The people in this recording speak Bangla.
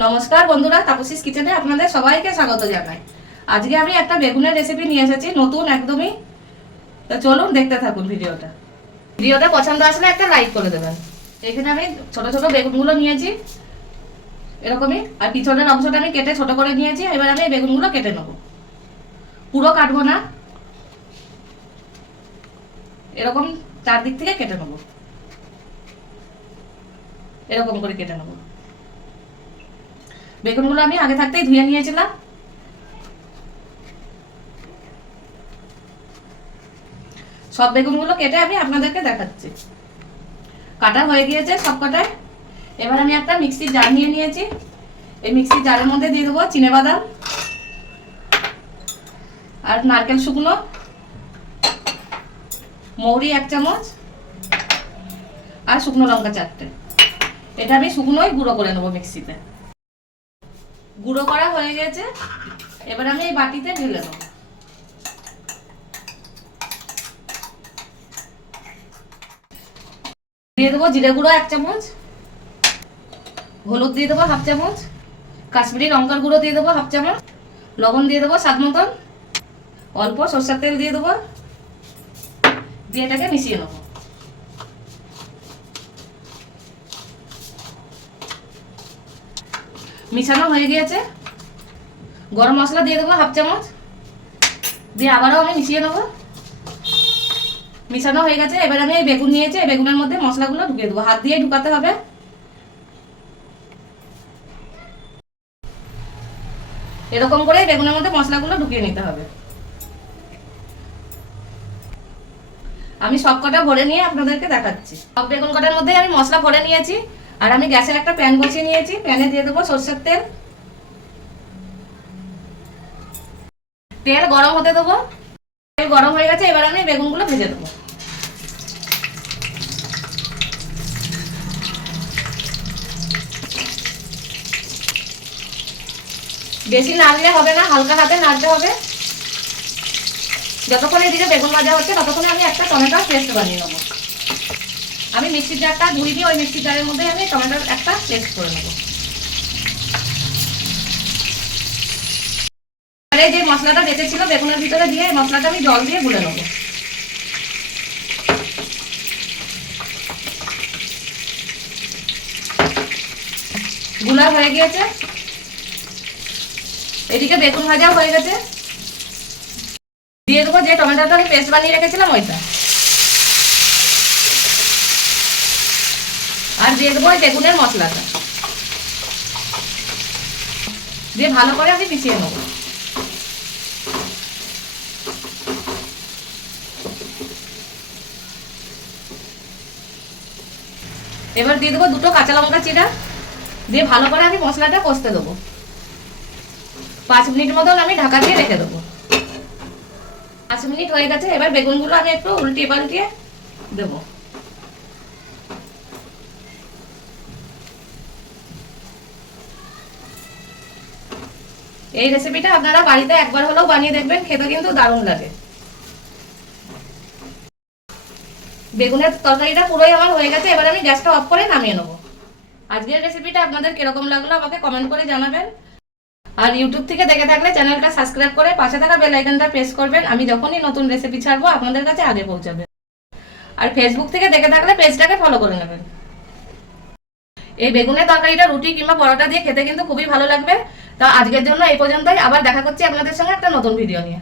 নমস্কার বন্ধুরা, তাপসিস কিচেনে আপনাদের সবাইকে স্বাগত জানাই। আজকে আমি একটা বেগুনের রেসিপি নিয়ে এসেছি, নতুন একদমই। তো চলুন দেখতে থাকুন ভিডিওটা। ভিডিওটা পছন্দ আসলে একটা লাইক করে দেবেন। এখানে আমি ছোট ছোট বেগুনগুলো নিয়েছি। এরকমই, আর পিছনের অংশটা আমি কেটে ছোট করে নিয়েছি, এবার আমি বেগুনগুলো কেটে নেব। পুরো কাটবো না। এরকম চারদিক থেকে কেটে নেব। এরকম করে কেটে নেব। বেগুনগুলো আমি আগে থাকতেই ধুয়ে নিয়েছিলাম। সব বেগুনগুলো কেটে আমি আপনাদেরকে দেখাচ্ছি। কাটা হয়ে গিয়েছে সব কাটায় এবার আমি একটা মিক্সির জার নিয়ে নিয়েছি। এই মিক্সির জারের মধ্যে দিয়ে দেবো বাদাম আর নারকেল শুকনো, মৌরি এক চামচ আর শুকনো লঙ্কা চারটে। এটা আমি শুকনোই গুঁড়ো করে নেব মিক্সিতে। গুঁড়ো করা হয়ে গেছে। এবার আমি এই বাটিতে ঢেলে দেবো। দিয়ে দেবো জিরে গুঁড়ো এক চামচ, হলুদ দিয়ে দেবো হাফ চামচ, কাশ্মীরি লঙ্কার গুঁড়ো দিয়ে দেবো হাফ চামচ, লবণ দিয়ে দেবো স্বাদ মতন, অল্প সরষের তেল দিয়ে দেবো, দিয়ে এটাকে মিশিয়ে নেব। মিশানো হয়ে গিয়েছে। গরম মশলা দিয়ে দেবো হাফ চামচ। দিয়ে আবারও আমি মিশিয়ে নেব মিশানো হয়ে গেছে, এবার আমি এই বেগুন নিয়েছি, এই বেগুনের মধ্যে মশলাগুলো ঢুকিয়ে দেবো। হাত দিয়ে ঢুকাতে হবে। এরকম করে বেগুনের মধ্যে মশলাগুলো ঢুকিয়ে নিতে হবে। আমি সব কটা ভরে নিয়ে আপনাদেরকে দেখাচ্ছি। সব বেগুন কটার মধ্যে আমি মশলা ভরে নিয়েছি। আর আমি গ্যাসের একটা প্যান বসিয়ে নিয়েছি, প্যানে দিয়ে দেবো সর্ষের তেল। তেল গরম হতে দেবো। তেল গরম হয়ে গেছে, এবার আমি বেগুনগুলো ভেজে দেবো। বেশি নাড়লে হবে না, হালকা হাতে নাড়তে হবে। যতক্ষণ এদিকে বেগুন ভাজা হচ্ছে, ততক্ষণে আমি একটা টমেটো পেস্ট বানিয়ে নেব। আমি মিক্সির জারটা ধুই দিয়ে ওই মিক্সির জারের মধ্যে আমি টমেটোর একটা পেস্ট করে নেব। এবারে যে মশলাটা বেঁচেছিল বেগুনের ভিতরে দিয়ে মশলাটা আমি জল দিয়ে গুলে নেব। গুলা হয়ে গিয়েছে। এদিকে বেগুন ভাজা হয়ে গেছে। দিয়ে দেবো যে টমেটোটা আমি পেস্ট বানিয়ে রেখেছিলাম, ওইটা। আর দিয়ে দেবো বেগুনের মশলাটা। দিয়ে ভালো করে আমি মিশিয়ে নেব। এবার দিয়ে দেবো দুটো কাঁচা লঙ্কা চিরা দিয়ে ভালো করে আমি মশলাটা কষতে দেবো। পাঁচ মিনিট মতন আমি ঢাকা দিয়ে রেখে দেবো। পাঁচ মিনিট হয়ে গেছে, এবার বেগুনগুলো আমি একটু উল্টিয়ে পাল্টিয়ে দেবো। এই রেসিপিটা আপনারা বাড়িতে একবার হলেও বানিয়ে দেখবেন, খেতে কিন্তু দারুণ লাগে। বেগুনের তরকারিটা পুরোই আমার হয়ে গেছে, এবার আমি গ্যাসটা অফ করে নামিয়ে নেব। আজকের রেসিপিটা আপনাদের কীরকম লাগল আমাকে কমেন্ট করে জানাবেন। আর ইউটিউব থেকে দেখে থাকলে চ্যানেলটা সাবস্ক্রাইব করে পাশে থাকা বেল আইকনটা প্রেস করবেন, আমি যখনই নতুন রেসিপি ছাড়বো আপনাদের কাছে আগে পৌঁছাবে। আর ফেসবুক থেকে দেখে থাকলে পেজটাকে ফলো করে নেবেন। এই বেগুনের তরকারিটা রুটি কিংবা পরোটা দিয়ে খেতে কিন্তু খুবই ভালো লাগবে। তা আজকের জন্য এই পর্যন্তই। আবার দেখা করছি আপনাদের সঙ্গে একটা নতুন ভিডিও নিয়ে।